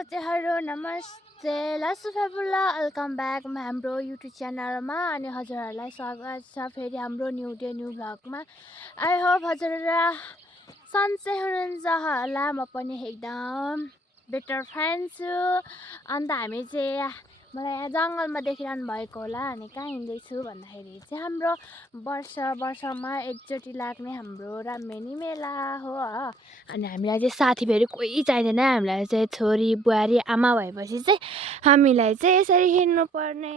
साथीहरू नमस्ते लसुफाबुल्ला वेलकम ब्याक हाम्रो युट्युब च्यानलमा अनि हजुरहरूलाई स्वागत छ फेरि हाम्रो न्यू डे न्यू भ्लगमा। आई होप हजुरहरू सन्चै हुनुहुन्छ होला। म पनि एकदम बेटर फ्यान छु। अन्त हामी चाहिँ मलाई यहाँ जङ्गलमा देखिरहनु भएको होला। अनि कहाँ हिँड्दैछु भन्दाखेरि चाहिँ हाम्रो वर्षमा एकचोटि लाग्ने हाम्रो रामभेनी मेला हो। अनि हामीलाई चाहिँ साथी फेरि कोही चाहिँदैन। हामीलाई चाहिँ छोरी बुहारी आमा भएपछि चाहिँ हामीलाई चाहिँ यसरी हिँड्नुपर्ने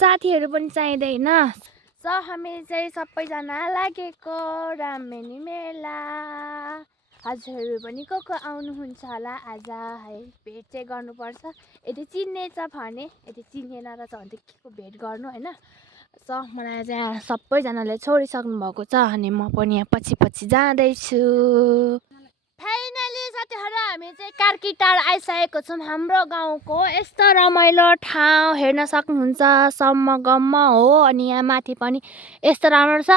साथीहरू पनि चाहिँदैन। हामी चाहिँ सबैजना लागेको रामभेनी मेला। हजुरहरू पनि को आउनुहुन्छ होला आज है। भेट चाहिँ गर्नुपर्छ। यदि चिन्ने छ भने, यदि चिनेन रहेछ भने चाहिँ के को भेट गर्नु होइन। मलाई चाहिँ सबैजनाले छोडिसक्नु भएको छ अनि म पनि यहाँ पछि जाँदैछु। फाइनली साथीहरू हामी चाहिँ कार्कीटार आइसकेको छौँ। हाम्रो गाउँको यस्तो रमाइलो ठाउँ हेर्न सक्नुहुन्छ। सम्मगम्म हो। अनि यहाँ माथि पनि यस्तो राम्रो छ।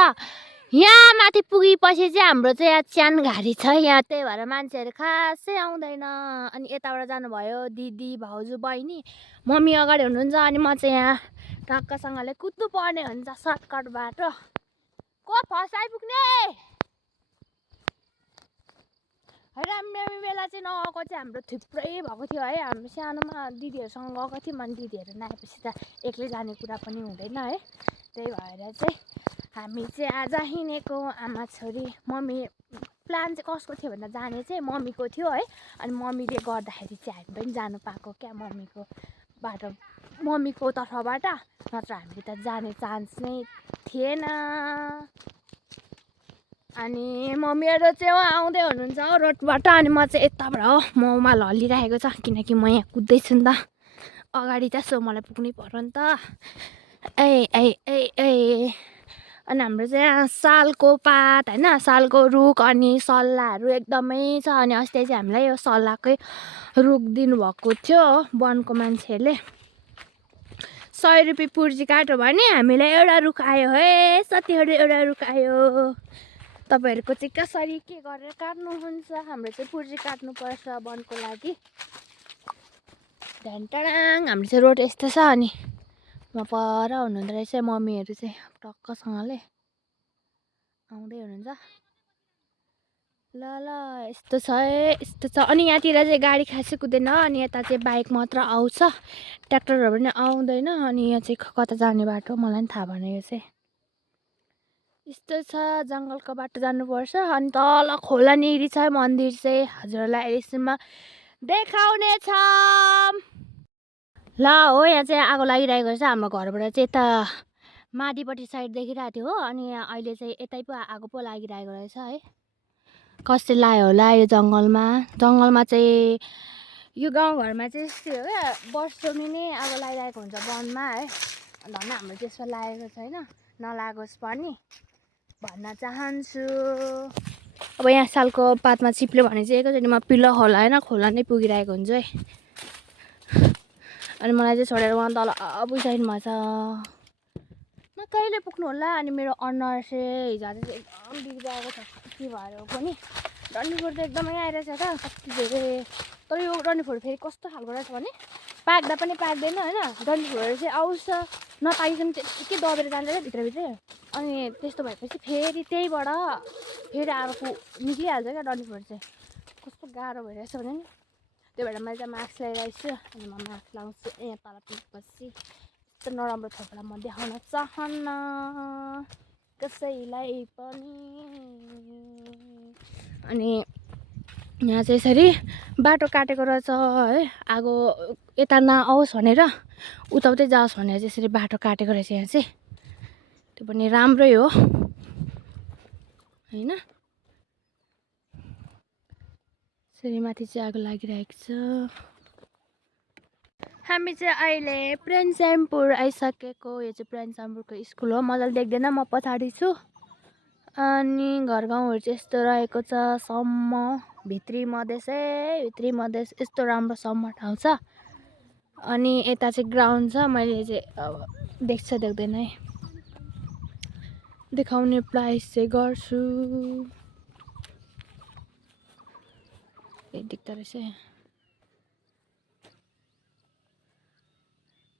यहाँ माथि पुगेपछि चाहिँ हाम्रो चाहिँ यहाँ च्यानघारी छ। यहाँ त्यही भएर मान्छेहरू खासै आउँदैन। अनि यताबाट जानुभयो दिदी भाउजू बहिनी मम्मी अगाडि हुनुहुन्छ। अनि म चाहिँ यहाँ टक्कसँगले कुद्नु पर्ने हुन्छ सर्टकट बाटो। को फर्स्ट आइपुग्ने रामभेनी मेला चाहिँ नगएको चाहिँ हाम्रो थुप्रै भएको थियो है। हाम्रो सानोमा दिदीहरूसँग गएको थियौँ। अनि दिदीहरू नआएपछि त एक्लै जाने कुरा पनि हुँदैन है। त्यही भएर चाहिँ हामी चाहिँ आज हिँडेको आमा छोरी। मम्मी प्लान चाहिँ कसको थियो भन्दा जाने चाहिँ मम्मीको थियो है। अनि मम्मीले गर्दाखेरि चाहिँ हामी पनि जानु पाएको क्या मम्मीको तर्फबाट। नत्र हामीले त जाने चान्स नै थिएन। अनि मम्मीहरू चाहिँ आउँदै हुनुहुन्छ रोडबाट। अनि म चाहिँ यताबाट हो ममा हल्लिरहेको छ किनकि म यहाँ कुद्दैछु नि त। अगाडि त सो मलाई पुग्नै पर्यो नि त। अनि हाम्रो चाहिँ यहाँ सालको पात होइन, सालको रुख अनि सल्लाहहरू एकदमै छ। अनि अस्ति चाहिँ हामीलाई यो सल्लाहकै रुख दिनुभएको थियो वनको मान्छेहरूले। 100 रुपियाँ पुर्जी काट्यो भने हामीलाई एउटा रुख आयो है साथीहरू। एउटा रुख आयो। तपाईँहरूको चाहिँ कसरी के गरेर काट्नुहुन्छ? हाम्रो चाहिँ पुर्जी काट्नुपर्छ वनको लागि। ढ्यान्टाडाङ हाम्रो चाहिँ रोड यस्तो छ। अनि म पर हुनुहुँदो रहेछ मम्मीहरू चाहिँ टक्कसँगले आउँदै हुनुहुन्छ। ल यस्तो छ है यस्तो छ। अनि यहाँतिर चाहिँ गाडी खासै कुद्दैन। अनि यता चाहिँ बाइक मात्र आउँछ। ट्र्याक्टरहरू पनि आउँदैन। अनि यहाँ चाहिँ कता जाने बाटो मलाई पनि थाहा भएन। यो चाहिँ यस्तो छ जङ्गलको बाटो जानुपर्छ। अनि तल खोला निरी छ मन्दिर चाहिँ हजुरहरूलाई यसमा देखाउने छ। ल हो यहाँ चाहिँ आगो लागिरहेको छ। हाम्रो घरबाट चाहिँ यता माथिपट्टि साइड देखिरहेको थियो हो। अनि यहाँ अहिले चाहिँ यतै पो आगो पो लागिरहेको रहेछ है। कसले लायो होला यो जङ्गलमा चाहिँ यो गाउँघरमा चाहिँ यस्तै हो क्या। वर्षौनी नै आगो लागिरहेको हुन्छ वनमा है। अन्त हाम्रो त्यसमा लागेको छैन। नलागोस् पनि भन्न चाहन्छु। अब यहाँ सालको पातमा चिप्ल्यो भने चाहिँ एकैचोटिमा पिलो खोला होइन खोला नै पुगिरहेको हुन्छ है। अनि मलाई चाहिँ छोडेर उहाँ तल बुझाइनु भएको छ। म कहिले पुग्नु होला। अनि मेरो अनुहार चाहिँ हिजो चाहिँ एकदम बिग्रिरहेको छ। के भएर हो पनि डन्डीफोर त एकदमै आइरहेछ त कति धेरै। तर यो डन्डीफोर फेरि कस्तो खालको रहेछ भने पाक्दा पनि पाक्दैन होइन। डन्डीफोर चाहिँ आउँछ नपाकिकन त्यत्तिकै दबेर जान्छ क्या भित्रभित्रै। अनि त्यस्तो भएपछि फेरि त्यहीबाट फेरि अर्को निक्लिहाल्छ क्या डन्डीफोर चाहिँ। कस्तो गाह्रो भइरहेछ भने नि। त्यही भएर मैले चाहिँ मास्क लगाइरहेको छु। अनि म मास्क लाउँछु यहाँ तल पुगेपछि। यस्तो नराम्रो ठाउँबाट म देखाउन चाहन्न कसैलाई पनि। अनि यहाँ चाहिँ यसरी बाटो काटेको रहेछ है। आगो यता नआओस् भनेर उताउतै जाओस् भनेर चाहिँ यसरी बाटो काटेको रहेछ यहाँ चाहिँ। त्यो पनि राम्रै हो होइन। यसरी माथि चाहिँ आगो लागिरहेको छ। हामी चाहिँ अहिले प्रेन्समपुर आइसकेको। यो चाहिँ प्रेन्समपुरको स्कुल हो। मजाले देख्दैन म पछाडि छु। अनि घर गाउँहरू चाहिँ यस्तो रहेको छ। भित्री मधेस यस्तो राम्रो सम्म ठाउँ छ। अनि यता चाहिँ ग्राउन्ड छ। मैले चाहिँ अब देख्छ देख्दैन है देखाउने प्रयास चाहिँ गर्छु। देख्दो रहेछ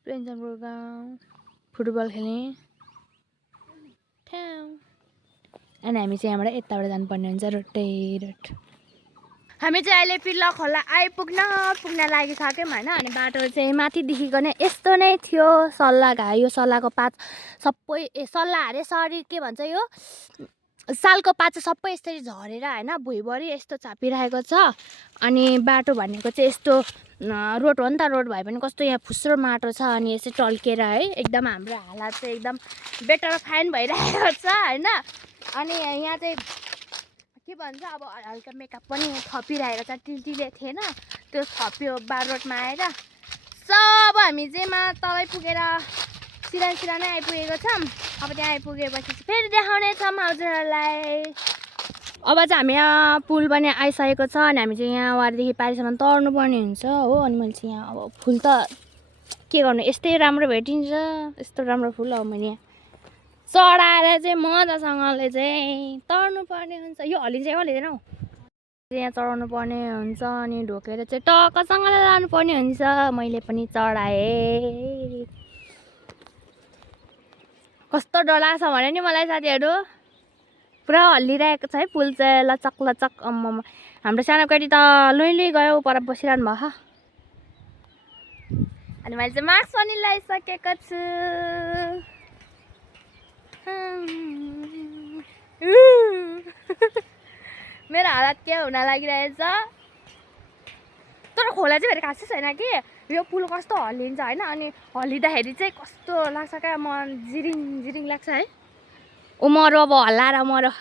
प्रेमचन्द्रपुर गाउँ फुटबल खेल्ने ठाउँ। अनि हामी चाहिँ यहाँबाट यताबाट जानुपर्ने हुन्छ रोटै रोट। हामी चाहिँ अहिले पिल्ला खोला पुग्न लागिसक्यौँ होइन। अनि बाटो चाहिँ माथिदेखिको नै यस्तो नै थियो। सल्लाह घायो, यो सल्लाहको पात सबै सल्लाह अरे सरी के भन्छ यो सालको पात चाहिँ सबै यसरी झरेर होइन भुइँभरि यस्तो चापिरहेको छ। अनि बाटो भनेको चाहिँ यस्तो रोड हो नि त, रोड भए पनि कस्तो यहाँ फुस्रो माटो छ। अनि यसै टल्केर है एकदम हाम्रो हालत चाहिँ एकदम बेटर फाइन भइरहेको छ होइन। अनि यहाँ चाहिँ के भन्छ अब हल्का मेकअप पनि थपिरहेको छ, टिल्टिले थिएन त्यो थप्यो रोडमा आएर। सब हामी चाहिँ तलै पुगेर सिरा नै आइपुगेको छौँ। अब त्यहाँ आइपुगेपछि चाहिँ फेरि देखाउने छौँ हजुरहरूलाई। अब चाहिँ हामी यहाँ पुल पनि आइसकेको छ। अनि हामी चाहिँ यहाँ वारदेखि पारिसम्म तर्नु पर्ने हुन्छ हो। अनि मैले चाहिँ यहाँ अब फुल त के गर्नु, यस्तै राम्रो भेटिन्छ, यस्तो राम्रो फुल अब मैले यहाँ चढाएर चाहिँ मजासँगले चाहिँ तर्नु पर्ने हुन्छ। यो हल्लिन्छ हल्लिँदैन हौ, यहाँ चढाउनु पर्ने हुन्छ। अनि ढोकेर चाहिँ टक्कसँगले लानुपर्ने हुन्छ। मैले पनि चढाएँ, कस्तो डर लाग्छ भने नि मलाई साथीहरू। पुरा हल्लिरहेको छ है पुल चाहिँ, लचक लचक। अम्म हाम्रो सानो केटी त लुइ गयो पर बसिरहनु भएको। अनि मैले चाहिँ मास्क पनि लगाइसकेको छु। मेरो हालत के हुन लागिरहेछ। तर खोला चाहिँ फेरि खासै छैन कि, यो पुल कस्तो हल्लिन्छ होइन। अनि हल्लिँदाखेरि चाहिँ कस्तो लाग्छ क्या, मन जिरिङ लाग्छ है। ओ मरो अब हल्लाएर मरो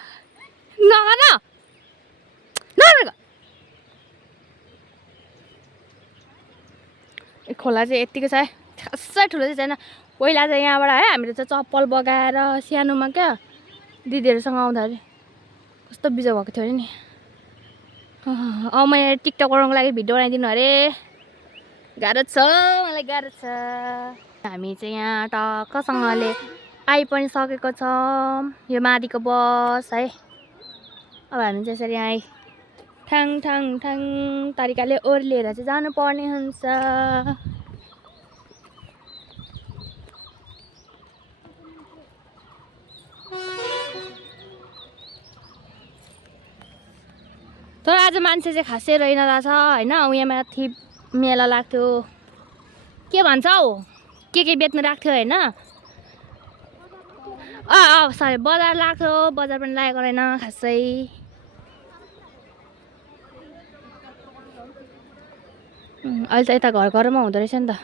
नगर खोला चाहिँ यत्तिको छ है, खासै ठुलो चाहिँ छैन। पहिला चाहिँ यहाँबाट है हामीले चाहिँ चप्पल बगाएर सानोमा क्या दिदीहरूसँग आउँदाखेरि कस्तो बिजो भएको थियो अरे नि। मैले टिकटक बनाउनुको लागि भिडियो बनाइदिनु अरे, गाह्रो छ मलाई, गाह्रो छ। हामी चाहिँ यहाँ टक्कसँगले आइ पनि सकेको छौँ, यो माथिको बस है। अब हामी चाहिँ यसरी आइ ठाङ ठाङ ठाङ तरिकाले ओर्लिएर चाहिँ जानुपर्ने हुन्छ। तर आज मान्छे चाहिँ खासै रहेन रहेछ होइन। उहाँ माथि मेला लाग्थ्यो, के भन्छ हौ के बेच्नु राख्थ्यो होइन। सरी बजार लाग्थ्यो, बजार पनि लागेको रहेन खासै। अहिले त यता घरमा हुँदो रहेछ नि त।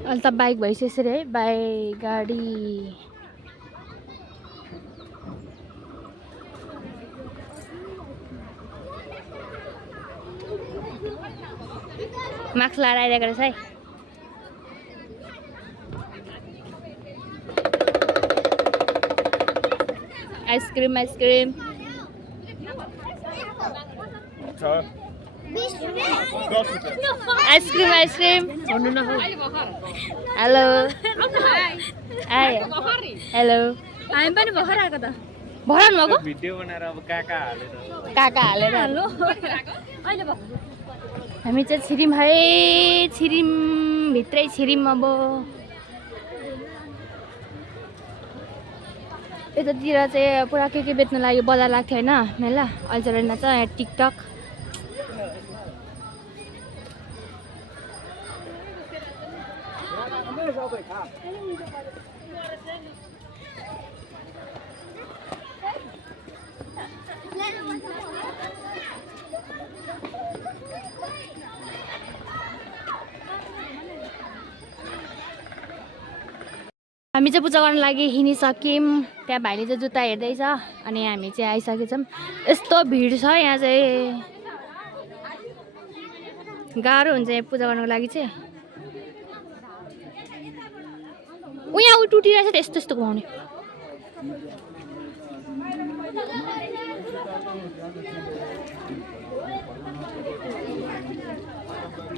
अहिले त बाइक भइसक्यो यसरी है, बाइक गाडी। मास्क लगाएर आइरहेको रहेछ है। Ice cream ice cream ice cream ice cream. Hello hello, हामी पनि भर्खर आएको त। भर्खर भएको भिडियो बनाएर अब काका हालेर हामी चाहिँ छिरिम है, छिरिम भित्रै छिरिम। अब यतातिर चाहिँ पुरा के बेच्नु लागि बजार लाग्थ्यो होइन मेला। अहिले चाहिँ रहेन छ यहाँ टिकटक। हामी चाहिँ पूजा गर्न लागि हिँडिसक्यौँ। त्यहाँ भाइले चाहिँ जुत्ता हेर्दैछ। अनि हामी चाहिँ आइसकेछौँ। यस्तो भिड छ यहाँ चाहिँ, गाह्रो हुन्छ यहाँ पूजा गर्नको लागि चाहिँ। यहाँ उयो टुटिरहेछ त, यस्तो यस्तो घुमाउने।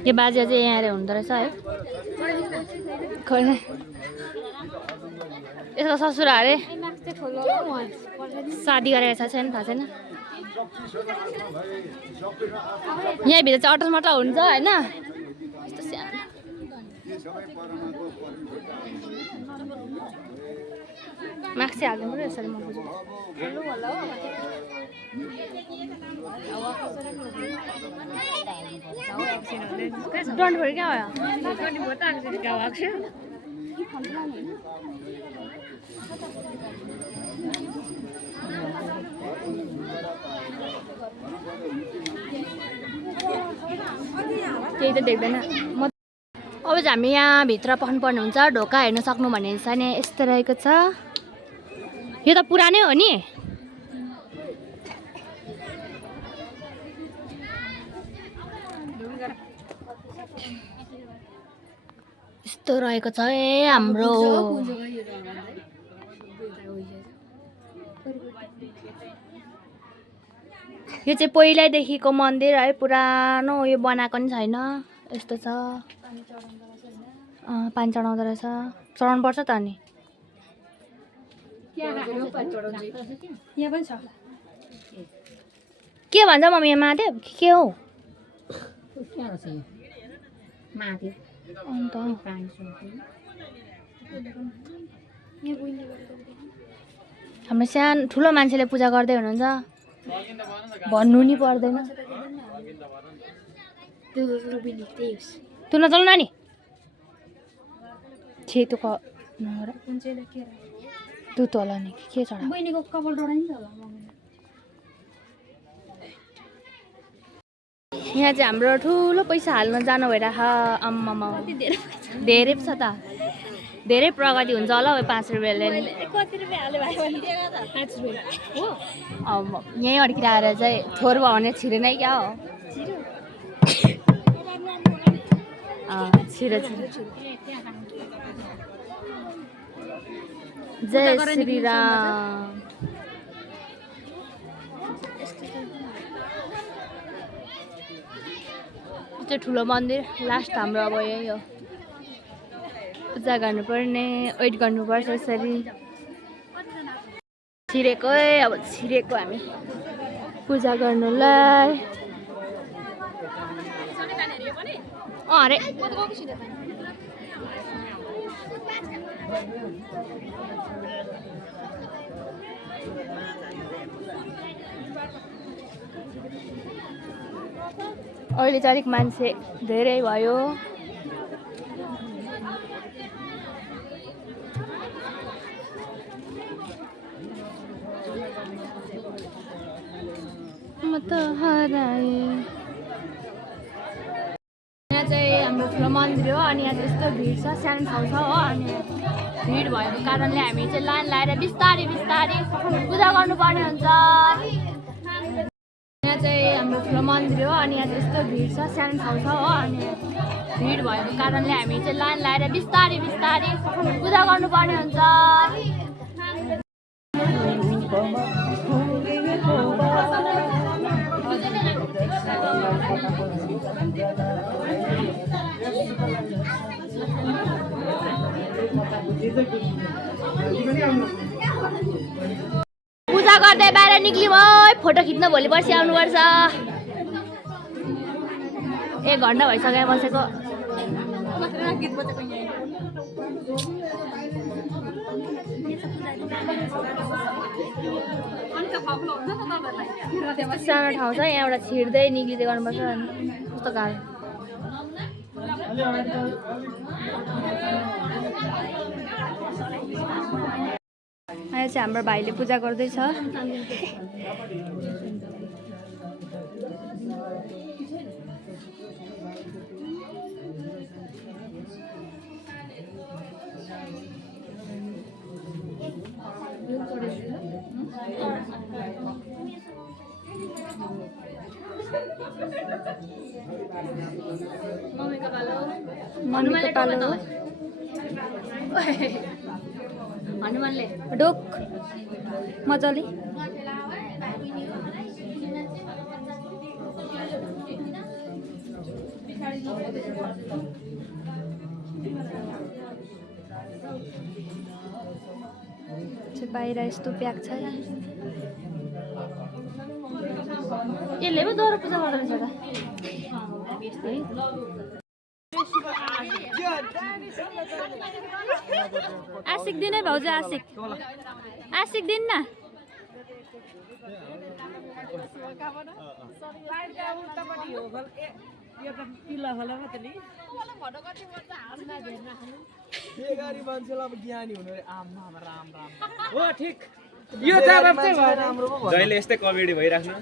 यो बाजे चाहिँ यहाँ हुँदो रहेछ है। यसको ससुरा अरे शादी गरेको छ छैन थाहा छैन यहाँभित्र चाहिँ अटो मात्र हुन्छ होइन यस्तो सानो मार्क्स चाहिँ हाल्नु पऱ्यो यसरी म डन्ट पऱ्यो क्या केही त देख्दैन म अब चाहिँ हामी यहाँ भित्र पस्नुपर्ने हुन्छ ढोका हेर्न सक्नु भने चाहिँ यस्तो रहेको छ यो त पुरानै हो नि यस्तो रहेको छ हाम्रो यो चाहिँ पहिल्यैदेखिको मन्दिर है पुरानो यो बनाएको नि छैन यस्तो छ पानी चढाउँदो रहेछ चढाउनु पर्छ त अनि के भन्छ मम्मी यहाँ महादेव के हो अन्त हाम्रो सानो ठुलो मान्छेले पूजा गर्दै हुनुहुन्छ भन्नु नि पर्दैन तँ नचल्नु नानी छेतु तँ त होला नि के चढा बहिनीको कपाल डढाइन्छ होला यहाँ चाहिँ हाम्रो ठुलो पैसा हाल्न जानु भइरहेछ आम्मामा धेरै छ त धेरै प्रगति हुन्छ होला 5 रुपियाँले यहीँ अड्किरहेर चाहिँ थोर भयो भने छिरेनै क्या हो छिरो जय श्री राम त्यो ठुलो मन्दिर लास्ट हाम्रो अब यही हो पूजा गर्नुपर्ने वेट गर्नुपर्छ यसरी छिरेकै अब छिरेको हामी पूजा गर्नुलाई अरे अहिले चाहिँ अलिक मान्छे धेरै भयो म त हराए यहाँ चाहिँ हाम्रो ठुलो मन्दिर हो अनि यहाँ चाहिँ यस्तो भिड छ सानो ठाउँ छ हो अनि भिड भएको कारणले हामी चाहिँ लाइन लगाएर बिस्तारै बिस्तारै पूजा गर्नुपर्ने हुन्छ यहाँ चाहिँ हाम्रो ठुलो मन्दिर हो अनि यहाँ चाहिँ यस्तो भिड छ सानो ठाउँ छ हो अनि भिड भएको कारणले हामी चाहिँ लाइन लगाएर बिस्तारै बिस्तारै पूजा गर्नुपर्ने हुन्छ पूजा गर्दै बाहिर निक्ल्यौँ है फोटो खिच्न भोलि पर्सि आउनुपर्छ 1 घन्टा भइसक्यो बसेको सानो ठाउँ छ यहाँबाट छिर्दै निक्लिँदै गर्नुपर्छ कस्तो गाह्रो अहिले चाहिँ हाम्रो भाइले पूजा गर्दैछ मम्मीको पालो हनुमानले डोक मजाले चाहिँ बाहिर यस्तो प्याक छ यहाँ। यसले पो दौरा पूजा गर्दो रहेछ त है। आशिक दिन है भाउजू, आशिक आशिक दिन न। जहिले यस्तै कमेडी भइराख्नु।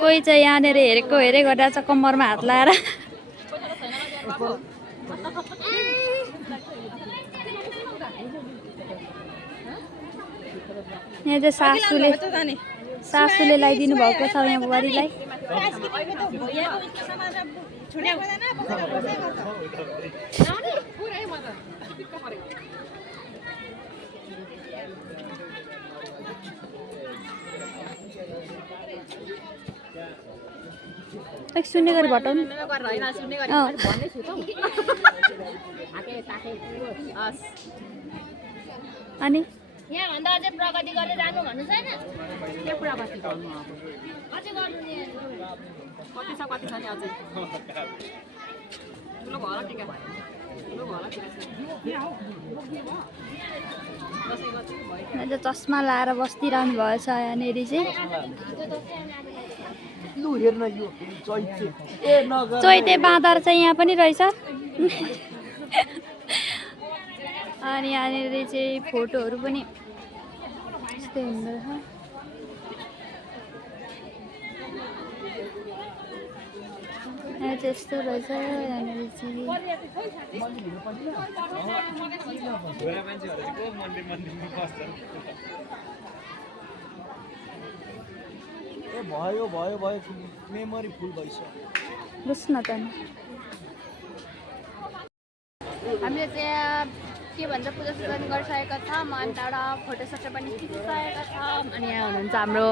कोही चाहिँ यहाँनिर हेरेको हेरे गरिरहेछ कम्मरमा हात लाएर। यहाँ चाहिँ सासूले लगाइदिनु भएको छ यहाँ बुहारीलाई। सुन्ने गरी भटाउनु अनि यहाँभन्दा अझै प्रगति गर्दै जानु भन्नु छैन? के प्रगति गर्नु अझै गर्नु नि कति छ नि अझै ठुलो घर टिका चस्मा लाएर बस्दिरहनु भएछ यहाँनिर चाहिँ। चैते बाँदर चाहिँ यहाँ पनि रहेछ। अनि यहाँनिर चाहिँ फोटोहरू पनि यस्तै हुँदो रहेछ। यहाँ चाहिँ यस्तो रहेछ यहाँनिर चाहिँ। भयो भयो भयो मेमोरी फुल भइसक्यो। बुझ्न त नि हामीले चाहिँ के भन्छ पूजा सुजा गरिसकेका छौँ अनि त्यहाँबाट फोटोसोटो पनि खिचिसकेका छौँ। अनि यहाँ हुनुहुन्छ हाम्रो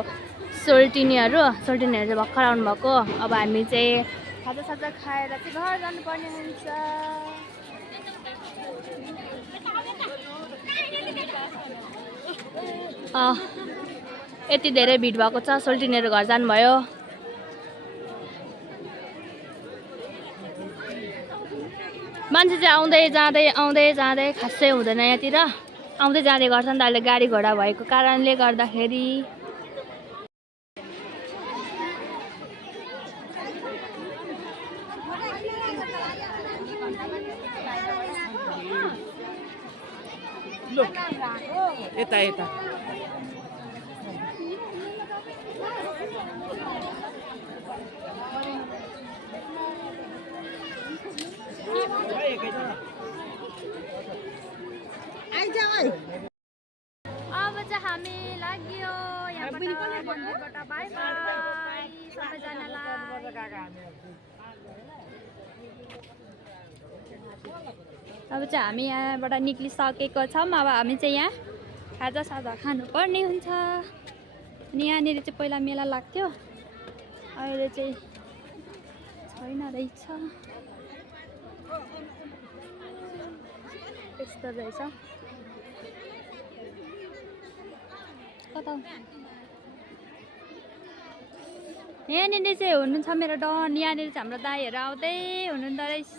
सोल्टिनीहरू चाहिँ भर्खर आउनु भएको। अब हामी चाहिँ खाजासाजा खाएर चाहिँ घर जानुपर्ने हुन्छ। यति धेरै भिड भएको छ, सोल्टिनीहरू घर जानुभयो। मान्छे चाहिँ आउँदै जाँदै खासै हुँदैन यहाँतिर, आउँदै जाँदै गर्छ नि त अहिले गाडी घोडा भएको कारणले गर्दाखेरि। यता अब चाहिँ हामी लाग्यो यहाँबाट मन्दिरबाट। बाई बाई सबैजनालाई। अब चाहिँ हामी यहाँबाट निक्लिसकेको छौँ। अब हामी चाहिँ यहाँ खाजासाजा खानुपर्ने हुन्छ। अनि यहाँनिर चाहिँ पहिला मेला लाग्थ्यो, अहिले चाहिँ छैन रहेछ। यस्तो रहेछ। कता यहाँनिर चाहिँ हुनुहुन्छ मेरो डन। यहाँनिर चाहिँ हाम्रो दाईहरू आउँदै हुनुहुँदो रहेछ।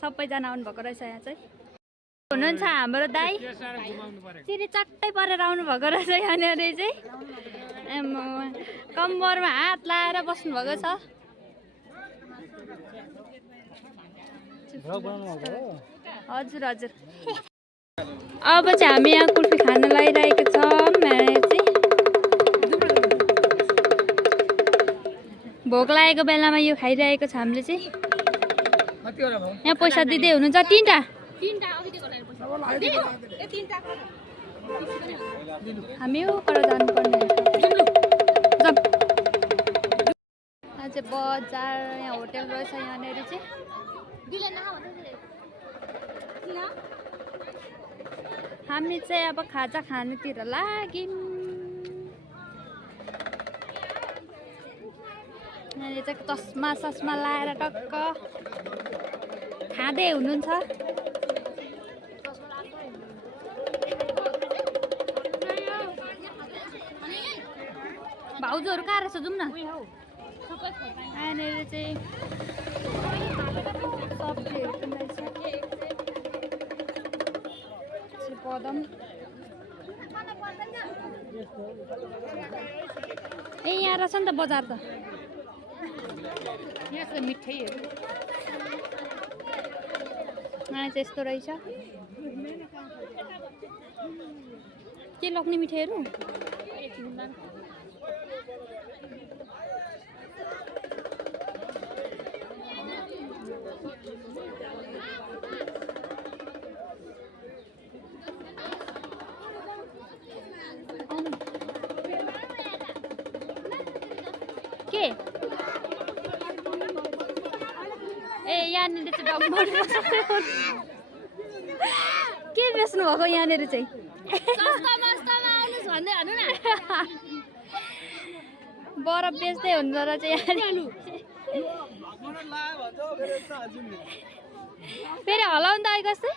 सबैजना आउनुभएको रहेछ। यहाँ चाहिँ हुनुहुन्छ हाम्रो दाई, चिरी चट्टै परेर आउनुभएको रहेछ। यहाँनिर चाहिँ कम्मरमा हात लाएर बस्नुभएको छ। हजुर हजुर। अब चाहिँ हामी यहाँ कुल्फी खान लागिरहेको छौँ। भोक लागेको बेलामा यो खाइरहेको छ हामीले चाहिँ। यहाँ पैसा दिँदै हुनुहुन्छ। तीनटा हामी पर जानुपर्ने। यहाँ चाहिँ बजार, यहाँ होटेल रहेछ। यहाँनिर चाहिँ हामी चाहिँ अब खाजा खानुतिर लाग्यौँ। यहाँनिर चाहिँ चस्मा सस्मा लाएर टक्क खाँदै हुनुहुन्छ। भाउजूहरू कहाँ रहेछ जाउँ न। यहाँनिर चाहिँ सब्जीहरू पनि रहेछ। बदम ए यहाँ रहेछ नि त बजार त। यहाँ चाहिँ मिठाईहरू यहाँ चाहिँ यस्तो रहेछ। के लग्ने मिठाईहरू के ए यहाँनिर चाहिँ के बेच्नु भएको यहाँनिर चाहिँ बरफ बेच्दै हुँदो रहेछ यहाँनिर। फेरि हलाउनु त आएको जस्तै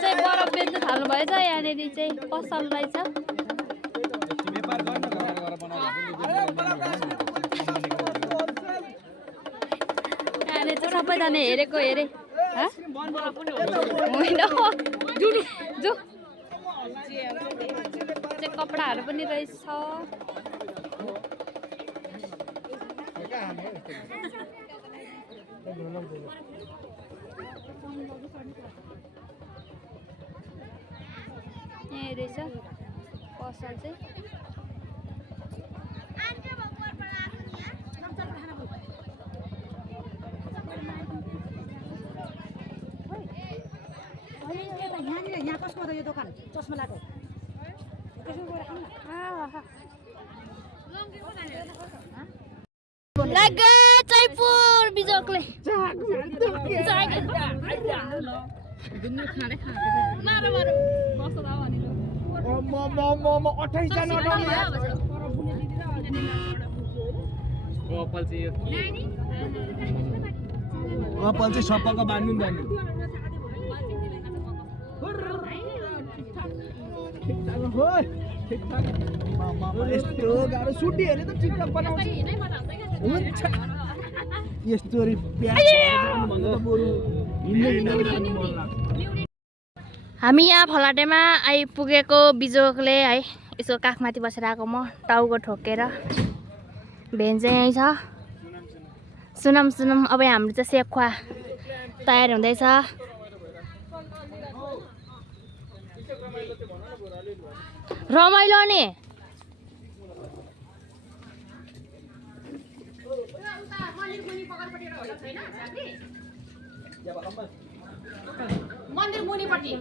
चाहिँ बरफ बेच्नु थाल्नु भएछ। यहाँनिर चाहिँ पसल रहेछ। यहाँनिर चाहिँ सबैजना हेरेको हेरे होइन जो चाहिँ कपडाहरू पनि रहेछ। यहीँ रहेछ पसल चाहिँ। यहाँ कसको यो दोकान चस्मा लगाएको जयपुर बिजोकले कपाल चाहिँ सपाको बान्नु नि जानु। यस्तो गाह्रो सुटीहरूले त टिकटक बनाउँछ। हुन्छ यस्तो हामी यहाँ फलाटेमा आइपुगेको बिजोकले है। यसो काखमाथि बसेर आएको म टाउको ठोकेर। भेन चाहिँ यहीँ छ। सुनम सुनम अब हाम्रो चाहिँ सेकुवा तयार हुँदैछ। रमाइलो नि मन्दिर मुनिपट्टि।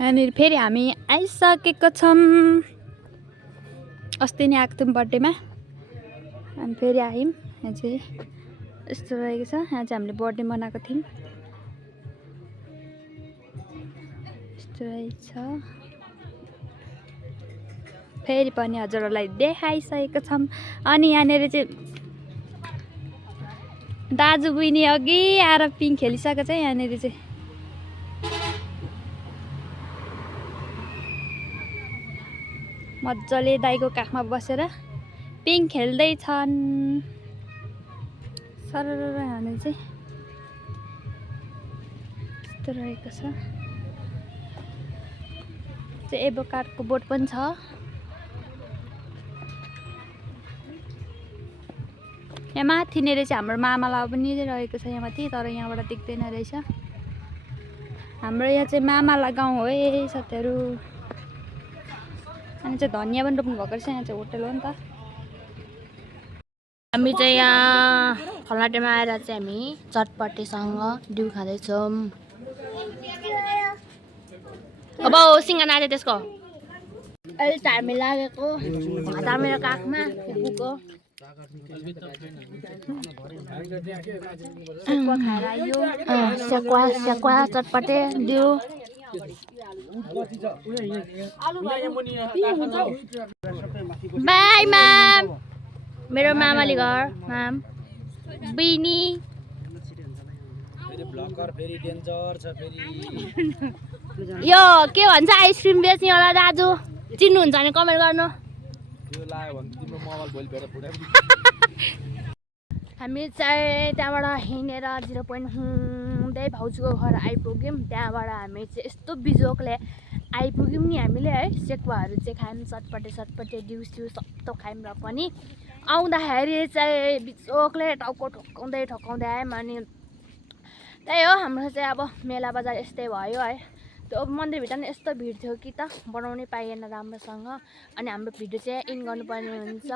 यहाँनिर फेरि हामी आइसकेको छौँ। अस्ति नै आएको थियौँ बर्थडेमा अनि फेरि आयौँ। यहाँ चाहिँ यस्तो रहेको छ। यहाँ चाहिँ हामीले बर्थडे मनाएको थियौँ। यस्तो रहेछ। फेरि पनि हजुरहरूलाई देखाइसकेको छौँ। अनि यहाँनिर चाहिँ दाजु बहिनी अघि आएर पिङ खेलिसकेको छ। यहाँनिर चाहिँ मजाले दाइको काखमा बसेर पिङ खेल्दैछन्। सरर यहाँनिर चाहिँ यस्तो रहेको छ। चाहिँ एभोकाडको बोट पनि छ। यहाँ माथिनेर चाहिँ हाम्रो मामालाई पनि रहेको छ यहाँ माथि, तर यहाँबाट देख्दैन रहेछ। हाम्रो यहाँ चाहिँ मामाला गाउँ हो है साथीहरू। अनि चाहिँ धनियाँ पनि रोप्नु भएको रहेछ। यहाँ चाहिँ होटल हो नि त। हामी चाहिँ यहाँ फलाटेमा आएर चाहिँ हामी चटपटेसँग डिउ खाँदैछौँ। अब सिङ्गना चाहिँ त्यसको अहिले त हामी लागेको खाता मेरो काखमा फुपूको सेकुवा खाएर आयो सेकुवा चटपटे दियो बाई माम मेरो मामाले घर माम बिनी यो के भन्छ आइसक्रिम बेच्नेवाला दाजु चिन्नुहुन्छ भने कमेन्ट गर्नु हामी चाहिँ त्यहाँबाट हिँडेर 0 हुँदै भाउजूको घर आइपुग्यौँ त्यहाँबाट हामी चाहिँ यस्तो बिजोकले आइपुग्यौँ नि हामीले है सेकुवाहरू चाहिँ खायौँ चटपटे दिउँसिउ सबै खायौँ र पनि आउँदाखेरि चाहिँ बिजोकले टाउको ठोक्काउँदै आयौँ अनि त्यही हो हाम्रो चाहिँ अब मेला बजार यस्तै भयो है त्यो मन्दिरभित्र नि यस्तो भिड थियो कि त बनाउनै पाइएन राम्रोसँग अनि हाम्रो भिडियो चाहिँ इन गर्नुपर्ने हुन्छ